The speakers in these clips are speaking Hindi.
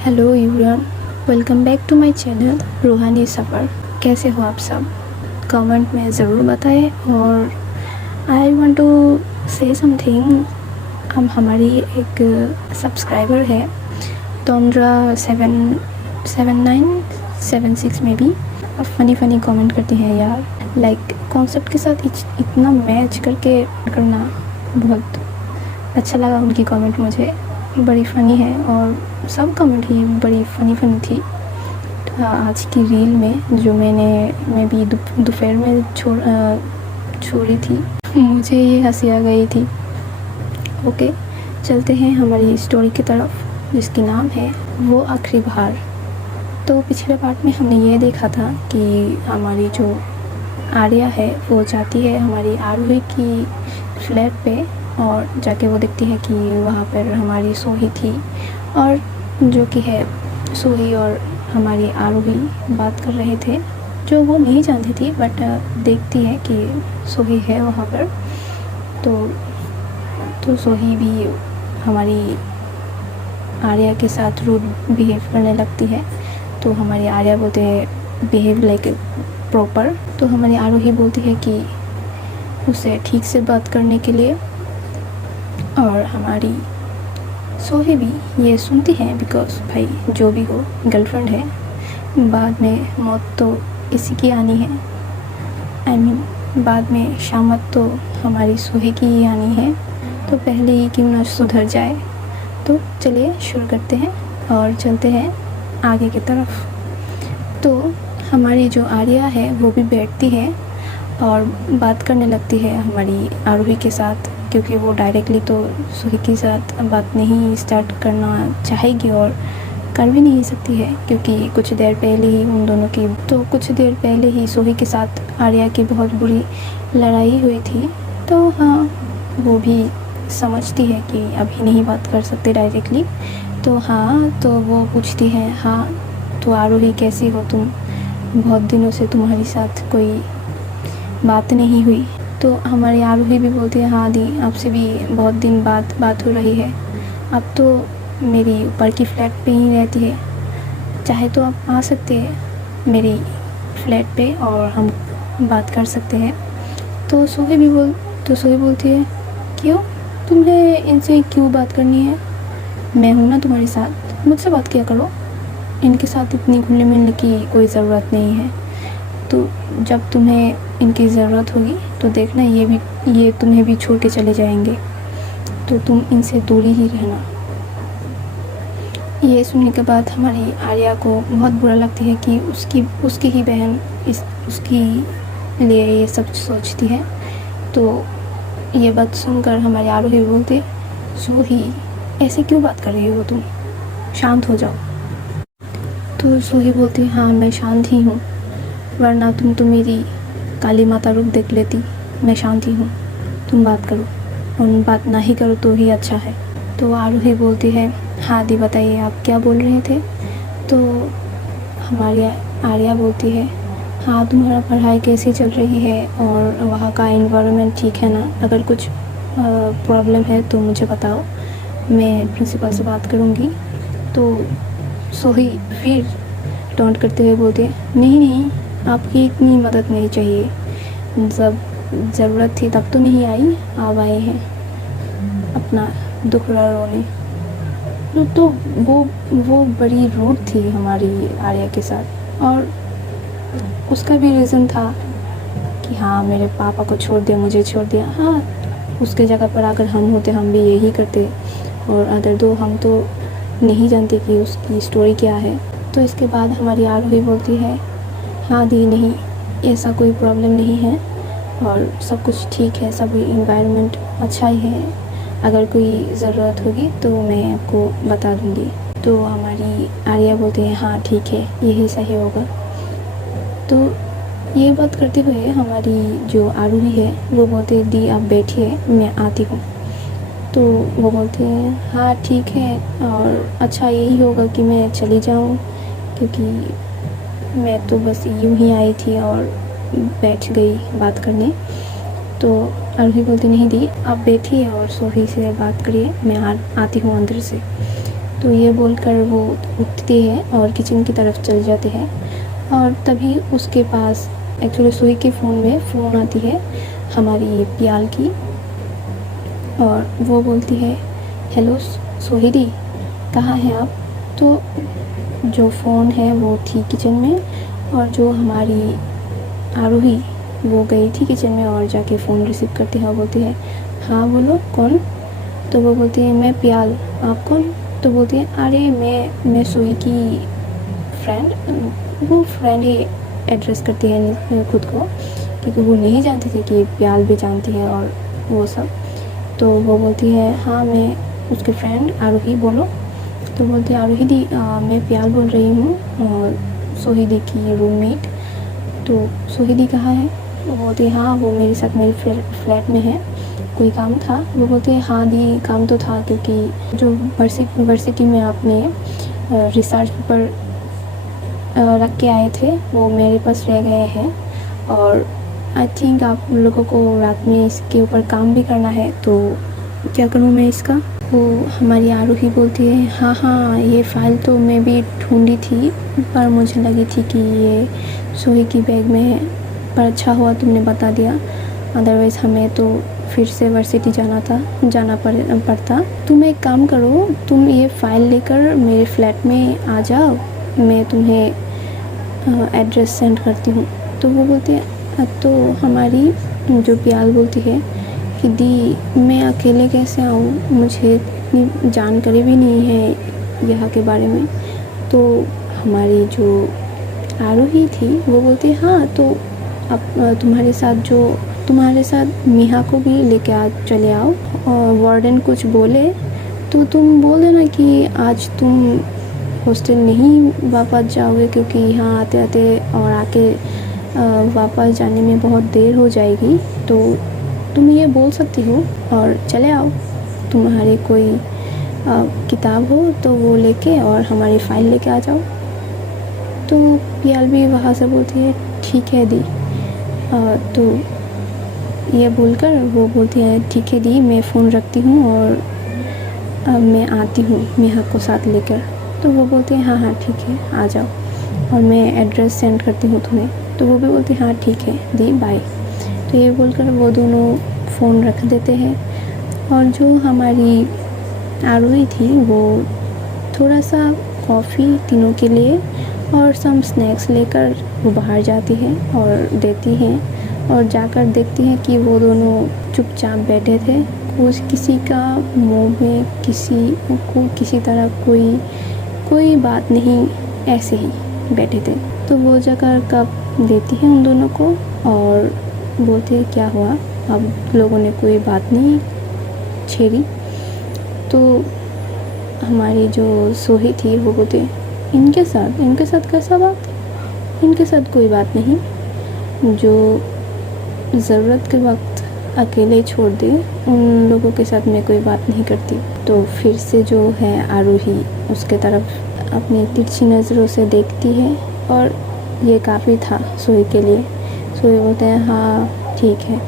Hello everyone, welcome back to my channel Ruhani Safar. कैसे हो आप सब? कमेंट में ज़रूर बताएं। और I want to say something. हम हमारी एक सब्सक्राइबर है तोमरा 77976 में भी फ़नी कमेंट करती हैं यार। लाइक कॉन्सेप्ट के साथ इतना मैच करके करना बहुत अच्छा लगा। उनकी कमेंट मुझे बड़ी फ़नी है और सब कमेंट ही बड़ी फ़नी थी। आज की रील में जो मैं भी दोपहर में छोड़ी थी, मुझे ये हंसी आ गई थी। ओके, चलते हैं हमारी स्टोरी की तरफ, जिसकी नाम है वो आखिरी बार। तो पिछले पार्ट में हमने ये देखा था कि हमारी जो आर्या है वो जाती है हमारी आरोही की फ्लैट पे और जाके वो देखती है कि वहाँ पर हमारी सोही थी और जो कि है सोही और हमारी आरोही बात कर रहे थे, जो वो नहीं जानती थी। बट देखती है कि सोही है वहाँ पर। तो सोही भी हमारी आर्या के साथ रूड बिहेव करने लगती है। तो हमारी आर्या बोलते हैं बिहेव लाइक प्रॉपर। तो हमारी आरोही बोलती है कि उसे ठीक से बात करने के लिए, और हमारी सोही भी ये सुनती है बिकॉज भाई जो भी हो गर्लफ्रेंड है, बाद में मौत तो इसी की आनी है। आई मीन बाद में शामत तो हमारी सोही की ही आनी है, तो पहले ही क्यों ना सुधर जाए। तो चलिए शुरू करते हैं और चलते हैं आगे की तरफ। तो हमारी जो आर्या है वो भी बैठती है और बात करने लगती है हमारी आरोही के साथ, क्योंकि वो डायरेक्टली तो सोही के साथ बात नहीं स्टार्ट करना चाहेगी और कर भी नहीं सकती है, क्योंकि कुछ देर पहले ही सोही के साथ आर्या की बहुत बुरी लड़ाई हुई थी। तो हाँ, वो भी समझती है कि अभी नहीं बात कर सकते डायरेक्टली। तो हाँ, तो वो पूछती है, हाँ तो आरोही कैसी हो तुम? बहुत दिनों से तुम्हारे साथ कोई बात नहीं हुई। तो हमारी आरोही भी बोलती है, हाँ दी, आपसे भी बहुत दिन बाद बात हो रही है। अब तो मेरी ऊपर की फ्लैट पे ही रहती है, चाहे तो आप आ सकते हैं मेरी फ्लैट पे और हम बात कर सकते हैं। तो सोही बोलती है, क्यों? तुम्हें इनसे क्यों बात करनी है? मैं हूँ ना तुम्हारे साथ, मुझसे बात किया करो। इनके साथ इतनी घुलने मिलने की कोई ज़रूरत नहीं है। तो जब तुम्हें इनकी ज़रूरत होगी तो देखना ये तुम्हें भी छोड़ के चले जाएंगे, तो तुम इनसे दूरी ही रहना। ये सुनने के बाद हमारी आर्या को बहुत बुरा लगती है कि उसकी ही बहन उसकी लिए ये सब सोचती है। तो ये बात सुनकर हमारी आरोही बोलती है, सोही ऐसे क्यों बात कर रही हो तुम? शांत हो जाओ। तो सोही बोलती है, हाँ मैं शांत ही हूँ, वरना तुम तो मेरी काली माता रूप देख लेती। मैं शांत ही हूँ, तुम बात करो, और बात ना ही करो तो ही अच्छा है। तो आरोही बोलती है, हाँ दी बताइए आप क्या बोल रहे थे? तो हमारी आर्या बोलती है, हाँ तुम्हारा पढ़ाई कैसी चल रही है और वहाँ का एनवायरनमेंट ठीक है ना? अगर कुछ प्रॉब्लम है तो मुझे बताओ, मैं प्रिंसिपल से बात करूँगी। तो सोही फिर टॉन्ट करते हुए बोलती है, नहीं आपकी इतनी मदद नहीं चाहिए, जब ज़रूरत थी तब तो नहीं आई, अब आए हैं अपना दुखड़ा रोने। तो वो बड़ी रूड थी हमारी आर्या के साथ, और उसका भी रीज़न था कि हाँ मेरे पापा को छोड़ दिया, मुझे छोड़ दिया। हाँ, उसके जगह पर अगर हम होते हम भी यही करते, और अदर दो हम तो नहीं जानते कि उसकी स्टोरी क्या है। तो इसके बाद हमारी आरोही बोलती है, हाँ दी नहीं, ऐसा कोई प्रॉब्लम नहीं है और सब कुछ ठीक है, सब इन्वायरमेंट अच्छा ही है। अगर कोई ज़रूरत होगी तो मैं आपको बता दूँगी। तो हमारी आर्या बोलती है, हाँ ठीक है, यही सही होगा। तो ये बात करते हुए हमारी जो आरोही है वो बोलती है, दी आप बैठिए, मैं आती हूँ। तो वो बोलते हैं, हाँ ठीक है, और अच्छा यही होगा कि मैं चली जाऊँ, क्योंकि मैं तो बस यूँ ही आई थी और बैठ गई बात करने। तो आरोही बोलती, नहीं दी आप बैठिए और सोही से बात करिए, मैं आती हूँ अंदर से। तो ये बोलकर वो उठते हैं और किचन की तरफ चल जाते हैं। और तभी उसके पास एक्चुअली सोही के फ़ोन में फ़ोन आती है हमारी प्याल की, और वो बोलती है, हेलो सोही दी, कहाँ हैं आप? तो जो फ़ोन है वो थी किचन में, और जो हमारी आरोही वो गई थी किचन में और जाके फ़ोन रिसीव करती है और बोलती है, हाँ बोलो, कौन? तो वो बोलती है, मैं प्याल, आप कौन? तो बोलती है, अरे मैं सोही की फ्रेंड। वो फ्रेंड ही एड्रेस करती है खुद को, क्योंकि वो नहीं जानती थी कि प्याल भी जानती है और वो सब। तो वो बोलती है, हाँ मैं उसकी फ्रेंड आरोही, बोलो। तो बोलती है, आरोही दी, मैं प्याल बोल रही हूँ, सोही दी की रूममेट। तो सोही दी कहाँ है? वो बोलती है, हाँ वो मेरे साथ मेरे फ्लैट में है, कोई काम था? वो बोलती है, हाँ दी काम तो था, क्योंकि जो यूनिवर्सिटी में आपने रिसर्च पेपर रख के आए थे वो मेरे पास रह गए हैं, और आई थिंक आप लोगों को रात में इसके ऊपर काम भी करना है, तो क्या करूँ मैं इसका? वो हमारी आरोही बोलती है, हाँ हाँ ये फ़ाइल तो मैं भी ढूंढी थी, पर मुझे लगी थी कि ये सोही की बैग में है, पर अच्छा हुआ तुमने बता दिया, अदरवाइज़ हमें तो फिर से यूनिवर्सिटी जाना पड़ता। तुम एक काम करो, तुम ये फ़ाइल लेकर मेरे फ्लैट में आ जाओ, मैं तुम्हें एड्रेस सेंड करती हूँ। तो वो बोलती है, तो हमारी जो प्याल बोलती है कि दी मैं अकेले कैसे आऊँ, मुझे इतनी जानकारी भी नहीं है यहाँ के बारे में। तो हमारी जो आरोही थी वो बोलती है, हाँ तो अब तुम्हारे साथ मिहा को भी लेके चले आओ, और वार्डन कुछ बोले तो तुम बोल देना कि आज तुम हॉस्टल नहीं वापस जाओगे, क्योंकि यहाँ आते आते और आके वापस जाने में बहुत देर हो जाएगी, तो तुम ये बोल सकती हो और चले आओ। तुम्हारे कोई किताब हो तो वो लेके और हमारी फ़ाइल लेके आ जाओ। तो प्याल भी वहाँ से बोलती है, ठीक है दी। तो ये बोलकर वो बोलती है, ठीक है दी, मैं फ़ोन रखती हूँ और अब मैं आती हूँ मिहा को साथ लेकर। तो वो बोलती है, हाँ हाँ ठीक है, आ जाओ, और मैं एड्रेस सेंड करती हूँ तुम्हें। तो वो भी बोलती है, हाँ ठीक है दी, बाय। तो ये बोलकर वो दोनों फ़ोन रख देते हैं, और जो हमारी आरोही थी वो थोड़ा सा कॉफ़ी तीनों के लिए और सम स्नैक्स लेकर वो बाहर जाती है और देती हैं, और जाकर देखती हैं कि वो दोनों चुपचाप बैठे थे, किसी का मुंह में किसी तरह कोई बात नहीं, ऐसे ही बैठे थे। तो वो जाकर कप देती है उन दोनों को और बोलते हैं, क्या हुआ, अब लोगों ने कोई बात नहीं छेड़ी? तो हमारी जो सोही थी वो बोलते, इनके साथ कैसा बात? इनके साथ कोई बात नहीं, जो ज़रूरत के वक्त अकेले छोड़ दे उन लोगों के साथ मैं कोई बात नहीं करती। तो फिर से जो है आरोही उसके तरफ अपनी तिरछी नज़रों से देखती है, और ये काफ़ी था सोही के लिए। सोही बोलते हैं, हाँ ठीक है।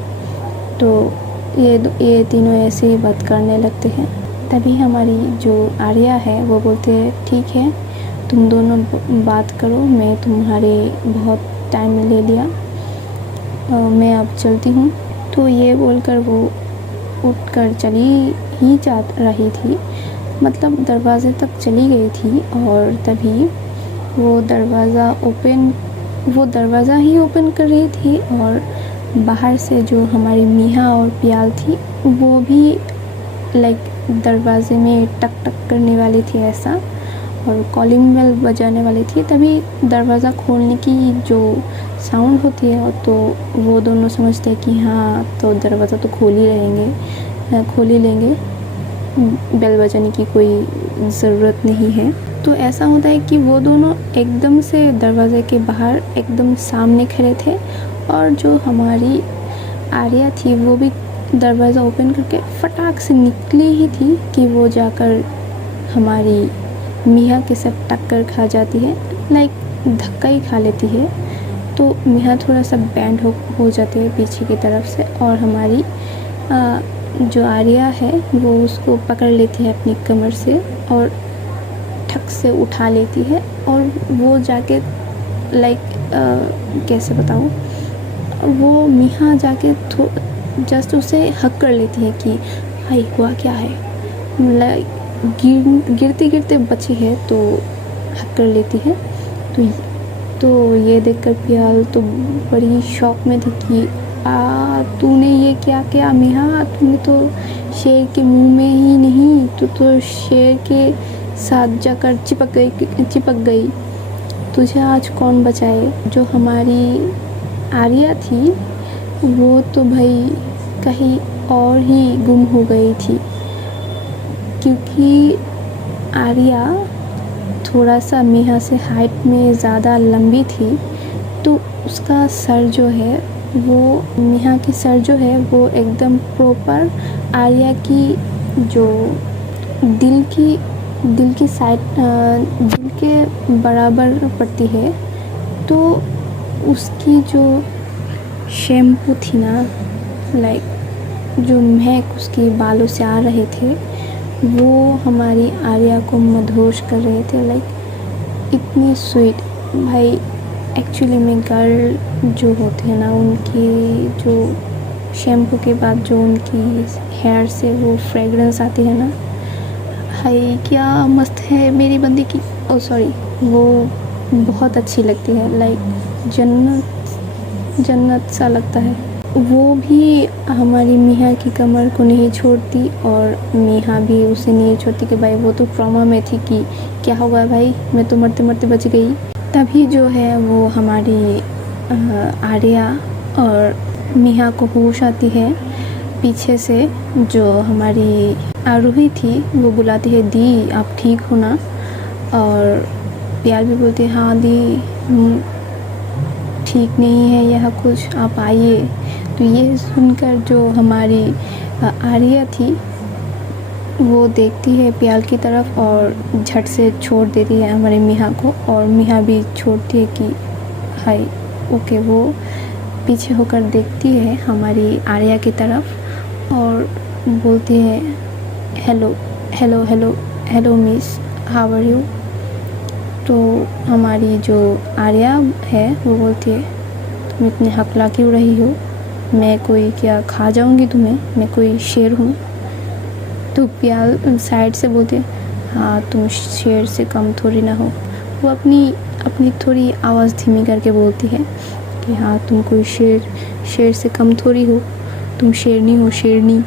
तो ये तीनों ऐसे ही बात करने लगते हैं। तभी हमारी जो आर्या है वो बोलते हैं, ठीक है तुम दोनों बात करो, मैं तुम्हारे बहुत टाइम ले लिया, मैं अब चलती हूँ। तो ये बोलकर वो उठकर चली ही जा रही थी, मतलब दरवाज़े तक चली गई थी, और तभी वो दरवाज़ा ही ओपन कर रही थी, और बाहर से जो हमारी मिहा और प्याल थी वो भी दरवाज़े में टक टक करने वाली थी ऐसा, और कॉलिंग बेल बजाने वाली थी। तभी दरवाज़ा खोलने की जो साउंड होती है तो वो दोनों समझते हैं कि हाँ तो दरवाज़ा तो खोल ही लेंगे, बेल बजाने की कोई ज़रूरत नहीं है। तो ऐसा होता है कि वो दोनों एकदम से दरवाज़े के बाहर एकदम सामने खड़े थे, और जो हमारी आर्या थी वो भी दरवाज़ा ओपन करके फटाक से निकली ही थी कि वो जाकर हमारी मिहा के साथ टक्कर खा जाती है, धक्का ही खा लेती है। तो मिहा थोड़ा सा बैंड हो जाती है पीछे की तरफ से, और हमारी जो आर्या है वो उसको पकड़ लेती है अपनी कमर से, और मजाक से उठा लेती है और वो जाके कैसे बताऊँ, वो मिहा जाके जस्ट उसे हक कर लेती है कि भाई हुआ क्या है, गिरते गिरते बची है तो हक कर लेती है। तो ये देखकर प्याल तो बड़ी शॉक में थी कि तूने ये क्या किया मिहा, तूने तो शेर के मुंह में ही नहीं, तू तो शेर के साथ जाकर चिपक गई, तुझे आज कौन बचाए। जो हमारी आर्या थी वो तो भाई कहीं और ही गुम हो गई थी, क्योंकि आर्या थोड़ा सा मिहा से हाइट में ज़्यादा लंबी थी, तो उसका सर जो है वो मिहा की सर जो है वो एकदम प्रॉपर आर्या की जो दिल की साइड दिल के बराबर पड़ती है। तो उसकी जो शैम्पू थी ना, जो महक उसके बालों से आ रहे थे, वो हमारी आर्या को मदहोश कर रहे थे। इतनी स्वीट। भाई एक्चुअली में गर्ल जो होते हैं ना, उनकी जो शैम्पू के बाद जो उनकी हेयर से वो फ्रेगरेंस आती है ना, भाई क्या मस्त है मेरी बंदी की। ओ सॉरी, वो बहुत अच्छी लगती है। जन्नत सा लगता है। वो भी हमारी मिहा की कमर को नहीं छोड़ती और मिहा भी उसे नहीं छोड़ती कि भाई वो तो ट्रॉमा में थी कि क्या हुआ भाई, मैं तो मरते मरते बच गई। तभी जो है वो हमारी आर्या और मिहा को होश आती है। पीछे से जो हमारी आरोही थी वो बुलाती है, दी आप ठीक हो ना। और प्यार भी बोलती है, हाँ दी ठीक नहीं है यह कुछ, आप आइए। तो ये सुनकर जो हमारी आर्या थी वो देखती है प्याल की तरफ और झट से छोड़ देती है हमारे मिहा को, और मिहा भी छोड़ती है कि हाय ओके। वो पीछे होकर देखती है हमारी आर्या की तरफ और बोलती है, hello hello hello hello miss, how are you. तो हमारी जो आर्या है वो बोलती है, तुम इतने हकला क्यों रही हो, मैं कोई क्या खा जाऊंगी तुम्हें, मैं कोई शेर हूँ। तो प्याल साइड से बोलती है, हाँ तुम शेर से कम थोड़ी ना हो। वो अपनी थोड़ी आवाज़ धीमी करके बोलती है कि हाँ तुम कोई शेर से कम थोड़ी हो, तुम शेरनी हो, शेरनी।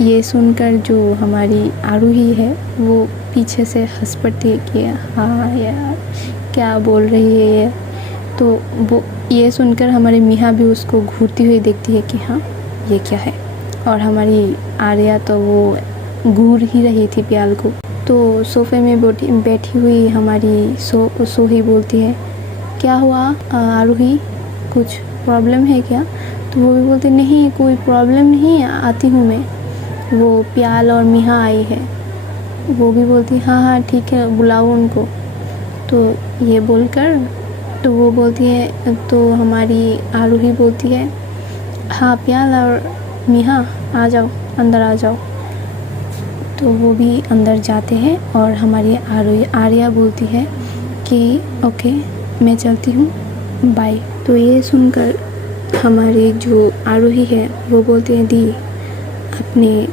ये सुनकर जो हमारी आरोही है वो पीछे से हंस पड़ती है कि हाँ यार क्या बोल रही है ये। तो वो ये सुनकर हमारी मिहा भी उसको घूरती हुई देखती है कि हाँ ये क्या है। और हमारी आर्या तो वो घूर ही रही थी प्याल को। तो सोफ़े में बैठी हुई हमारी सोही बोलती है, क्या हुआ आरोही, कुछ प्रॉब्लम है क्या। तो वो भी बोलते, नहीं कोई प्रॉब्लम नहीं, आती हूँ मैं। वो प्याल और मिहा आई है। वो भी बोलती, हाँ हाँ ठीक है बुलाओ उनको। तो ये बोलकर तो वो बोलती है, तो हमारी आरोही बोलती है, हाँ प्याल और मिहा आ जाओ, अंदर आ जाओ। तो वो भी अंदर जाते हैं और हमारी आर्या बोलती है कि ओके मैं चलती हूँ, बाय। तो ये सुनकर हमारी जो आरोही है वो बोलती है, दी अपने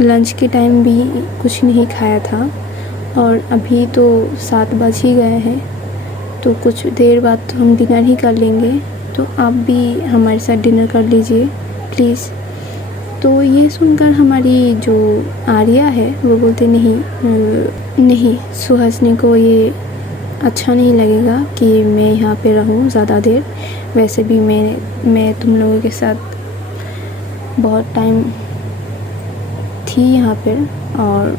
लंच के टाइम भी कुछ नहीं खाया था और अभी तो 7 बज ही गए हैं, तो कुछ देर बाद तो हम डिनर ही कर लेंगे, तो आप भी हमारे साथ डिनर कर लीजिए प्लीज़। तो ये सुनकर हमारी जो आर्या है वो बोलते, नहीं सुहासिनी को ये अच्छा नहीं लगेगा कि मैं यहाँ पे रहूँ ज़्यादा देर। वैसे भी मैं तुम लोगों के साथ बहुत टाइम थी यहाँ पर और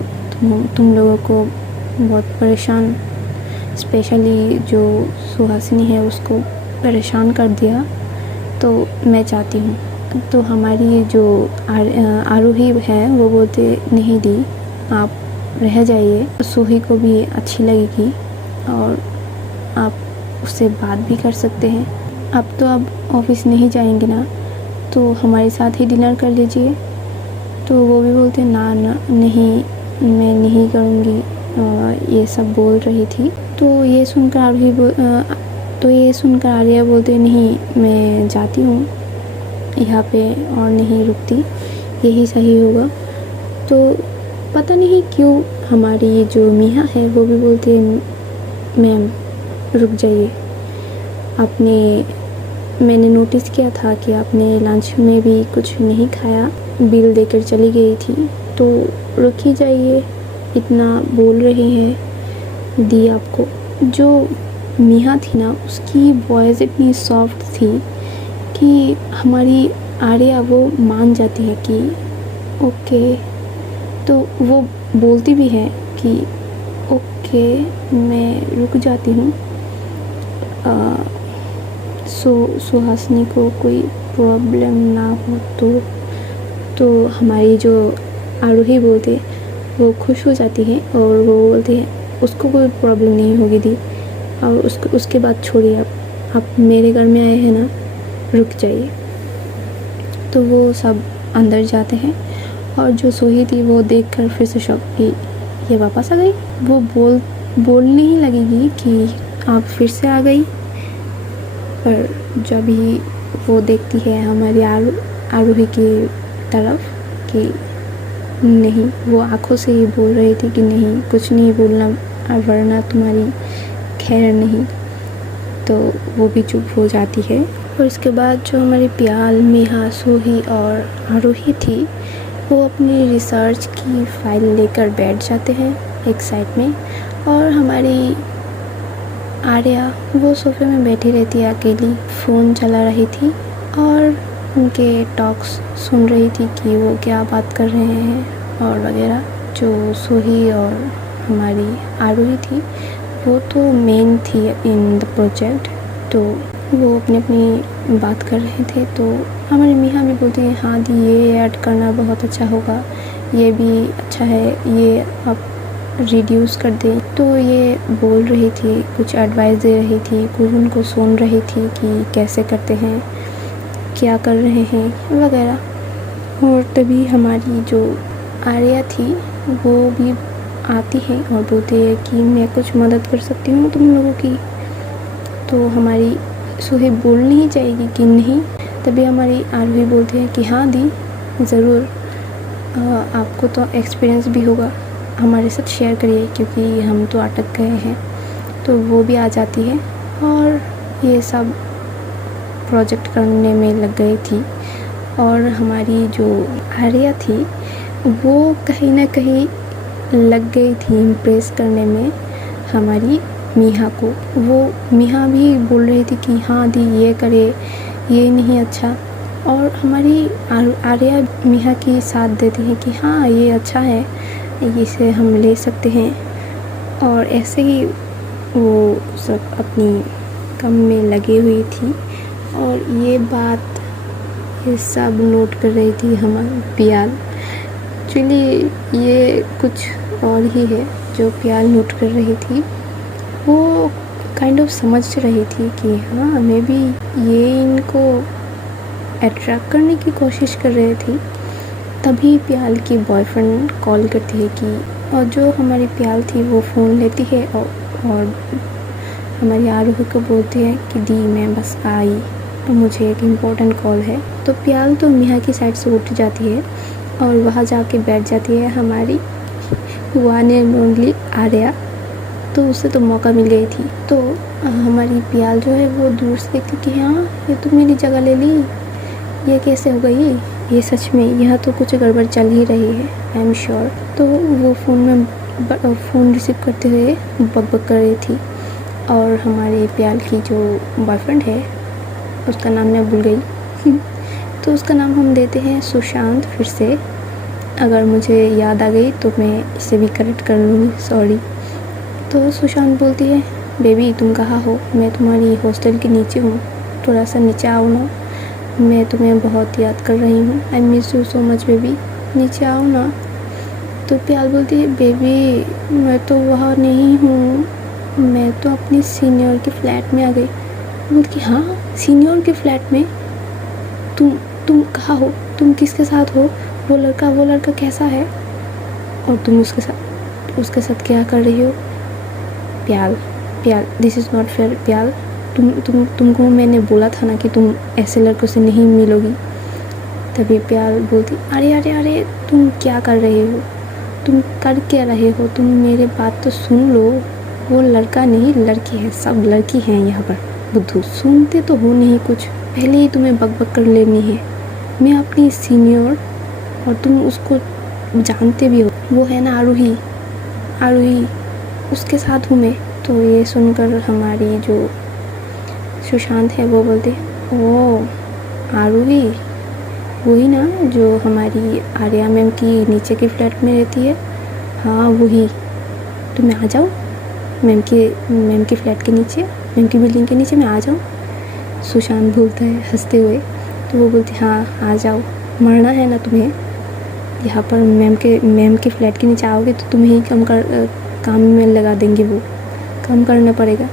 तुम लोगों को बहुत परेशान, स्पेशली जो सुहासिनी है उसको परेशान कर दिया, तो मैं चाहती हूँ। तो हमारी जो आरोही है वो बोलते, नहीं दी आप रह जाइए, सोही को भी अच्छी लगेगी और आप उससे बात भी कर सकते हैं। अब तो आप ऑफिस नहीं जाएंगे ना, तो हमारे साथ ही डिनर कर लीजिए। तो वो भी बोलते, ना नहीं मैं नहीं करूँगी, ये सब बोल रही थी। तो ये सुनकर आर्या बोलते नहीं, मैं जाती हूँ यहाँ पे और नहीं रुकती, यही सही होगा। तो पता नहीं क्यों हमारी ये जो मिहा है वो भी बोलती है मैम रुक जाइए, मैंने नोटिस किया था कि आपने लंच में भी कुछ नहीं खाया, बिल देकर चली गई थी, तो रुक ही जाइए, इतना बोल रही है दी आपको। जो मिहा थी ना, उसकी वॉइस इतनी सॉफ्ट थी कि हमारी आर्या वो मान जाती है कि ओके, तो वो बोलती भी है कि ओके मैं रुक जाती हूँ। सुहासिनी को कोई प्रॉब्लम ना हो तो हमारी जो आरोही बोलते वो खुश हो जाती है और वो बोलती है उसको कोई प्रॉब्लम नहीं होगी दी, और उसके बाद छोड़िए, आप मेरे घर में आए हैं ना, रुक जाइए। तो वो सब अंदर जाते हैं और जो सोही थी वो देखकर फिर से शॉक कि ये वापस आ गई। वो बोलने ही लगेगी कि आप फिर से आ गई, पर जब ही वो देखती है हमारी आरोही की तरफ कि नहीं, वो आंखों से ही बोल रही थी कि नहीं कुछ नहीं बोलना वरना तुम्हारी खैर नहीं, तो वो भी चुप हो जाती है। और इसके बाद जो हमारी प्याल, मिहा, सोही और आरोही थी वो अपनी रिसर्च की फाइल लेकर बैठ जाते हैं एक साइड में, और हमारी आर्या वो सोफे में बैठी रहती है अकेली, फ़ोन चला रही थी और उनके टॉक्स सुन रही थी कि वो क्या बात कर रहे हैं और वगैरह। जो सोही और हमारी आरोही थी वो तो मेन थी इन द प्रोजेक्ट, तो वो अपनी बात कर रहे थे। तो हमारी मिहा भी बोलती है हाँ दी ये ऐड करना बहुत अच्छा होगा, ये भी अच्छा है, ये आप रिड्यूस कर दें। तो ये बोल रही थी, कुछ एडवाइस दे रही थी, कुछ उनको सुन रही थी कि कैसे करते हैं, क्या कर रहे हैं वगैरह। और तभी हमारी जो आर्या थी वो भी आती है और बोलती है कि मैं कुछ मदद कर सकती हूँ तुम लोगों की। तो हमारी सोही बोलनी ही चाहिए कि नहीं, तभी हमारी आरोही बोलती है कि हाँ दी ज़रूर, आपको तो एक्सपीरियंस भी होगा, हमारे साथ शेयर करिए क्योंकि हम तो अटक गए हैं। तो वो भी आ जाती है और ये सब प्रोजेक्ट करने में लग गई थी। और हमारी जो आर्या थी वो कहीं ना कहीं लग गई थी इम्प्रेस करने में हमारी मिहा को। वो मिहा भी बोल रही थी कि हाँ दी ये करे, ये नहीं अच्छा, और हमारी आर्या मिहा की साथ देती है कि हाँ ये अच्छा है, इसे हम ले सकते हैं। और ऐसे ही वो सब अपनी काम में लगी हुई थी और ये सब नोट कर रही थी हमारी प्याल। एक्चुअली ये कुछ और ही है जो प्याल नोट कर रही थी। वो काइंड ऑफ समझ रही थी कि हाँ मे बी ये इनको अट्रैक्ट करने की कोशिश कर रहे थे। तभी प्याल की बॉयफ्रेंड कॉल करती है कि, और जो हमारी प्याल थी वो फ़ोन लेती है और हमारी आरोही को बोलती है कि दी मैं बस आई, मुझे एक इम्पोर्टेंट कॉल है। तो प्याल तो मिहा की साइड से उठ जाती है और वहाँ जाके बैठ जाती है हमारी वन एंड ओनली आर्या। तो उसे तो मौका मिल गई थी। तो हमारी प्याल जो है वो दूर से देखती कि हाँ ये तो मेरी जगह ले ली, ये कैसे हो गई, ये सच में यहाँ तो कुछ गड़बड़ चल ही रही है, आई एम श्योर। तो वो फ़ोन रिसीव करते हुए बकबक कर रही थी। और हमारे प्याल की जो बॉयफ्रेंड है उसका नाम मैं भूल गई तो उसका नाम हम देते हैं सुशांत। फिर से अगर मुझे याद आ गई तो मैं इसे भी करेक्ट कर लूँगी, सॉरी। तो सुशांत बोलती है बेबी तुम कहाँ हो, मैं तुम्हारी हॉस्टल के नीचे हूँ, थोड़ा सा नीचे आओ ना, मैं तुम्हें बहुत याद कर रही हूँ, I miss you so much baby, नीचे आओ ना। तो प्याल बोलती है बेबी मैं तो वहाँ नहीं हूँ, मैं तो अपनी सीनियर के फ्लैट में आ गई। बोलती हाँ सीनियर के फ्लैट में, तुम कहाँ हो, तुम किसके साथ हो, वो लड़का कैसा है और तुम उसके साथ। उसके साथ क्या कर रही हो? प्याल, प्याल, दिस इज़ नॉट फेयर प्याल। तुमको मैंने बोला था ना कि तुम ऐसे लड़कों से नहीं मिलोगी। तभी प्याल बोलती, अरे अरे अरे तुम क्या कर रहे हो, तुम कर क्या रहे हो, तुम मेरे बात तो सुन लो। वो लड़का नहीं लड़की है, सब लड़की हैं यहाँ पर। बुद्धू, सुनते तो हो नहीं कुछ, पहले ही तुम्हें बक बक कर लेनी है। मैं अपनी सीनियर और तुम उसको जानते भी हो, वो है ना आरूही, आरूही, उसके साथ हूँ मैं। तो ये सुनकर हमारी जो सुशांत है वो बोलते, ओ आरूही, वही ना जो हमारी आर्या मैम की नीचे के फ्लैट में रहती है? हाँ वही, तुम आ जाओ मैम के फ्लैट के नीचे, मैम की बिल्डिंग के नीचे मैं आ जाऊँ? सुशांत बोलता है हंसते हुए। तो वो बोलती, हाँ आ जाओ, मरना है ना तुम्हें यहाँ पर? मैम के फ्लैट के नीचे आओगे तो तुम्हें ही काम में लगा देंगे, वो काम करना पड़ेगा।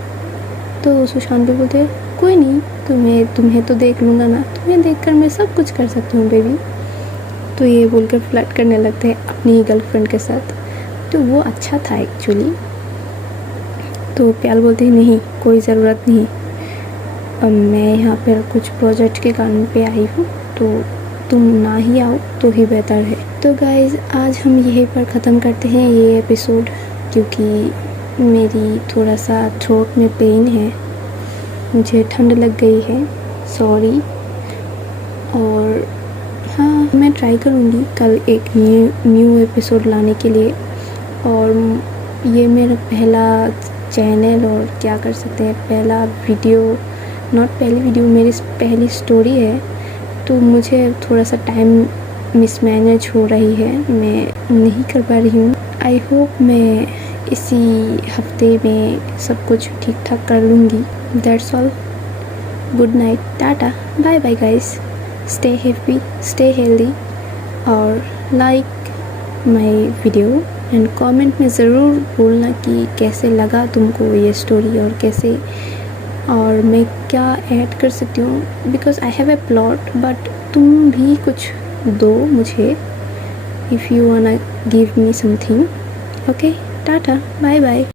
तो सुशांत भी बोलते हैं, कोई नहीं, तुम्हें तो देख लूँगा ना, तुम्हें देखकर मैं सब कुछ कर सकती हूँ बेबी। तो ये बोलकर फ्लर्ट करने लगते हैं अपनी गर्लफ्रेंड के साथ। तो वो अच्छा था एक्चुअली। तो प्याल बोलते हैं, नहीं कोई ज़रूरत नहीं, अब मैं यहाँ पर कुछ प्रोजेक्ट के कारण पे आई हूँ, तो तुम ना ही आओ तो ही बेहतर है। तो गाइज़ आज हम यहीं पर ख़त्म करते हैं ये एपिसोड, क्योंकि मेरी थोड़ा सा थ्रोट में पेन है, मुझे ठंड लग गई है, सॉरी। और हाँ, मैं ट्राई करूँगी कल एक न्यू एपिसोड लाने के लिए। और ये मेरा पहला चैनल, और क्या कर सकते हैं, पहला वीडियो, नॉट पहली वीडियो, मेरी पहली स्टोरी है। तो मुझे थोड़ा सा टाइम मिसमैनेज हो रही है, मैं नहीं कर पा रही हूँ। आई होप मैं इसी हफ्ते में सब कुछ ठीक ठाक कर लूँगी। That's all, good night, tata, bye bye guys, stay happy, stay healthy, और like my video and comment में ज़रूर बोलना कि कैसे लगा तुमको ये स्टोरी, और कैसे, और मैं क्या ऐड कर सकती हूँ, because I have a plot, but तुम भी कुछ दो मुझे, if you wanna give me something. Okay, tata, bye bye.